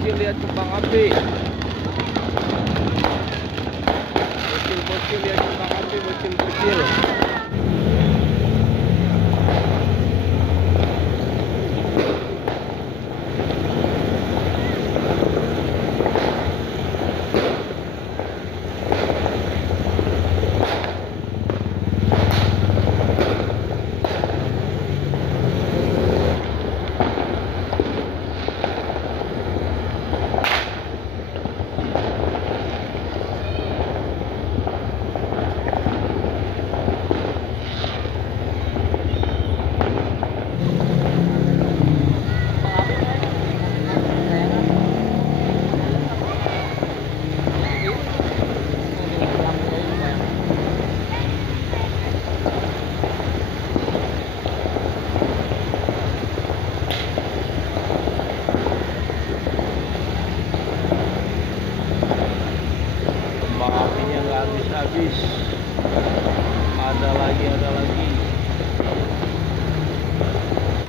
bocil-bocil, lihat kembang api. Bocil-bocil, lihat kembang api, bocil-bocil. Kembang apinya nggak habis-habis. Ada lagi, ada lagi.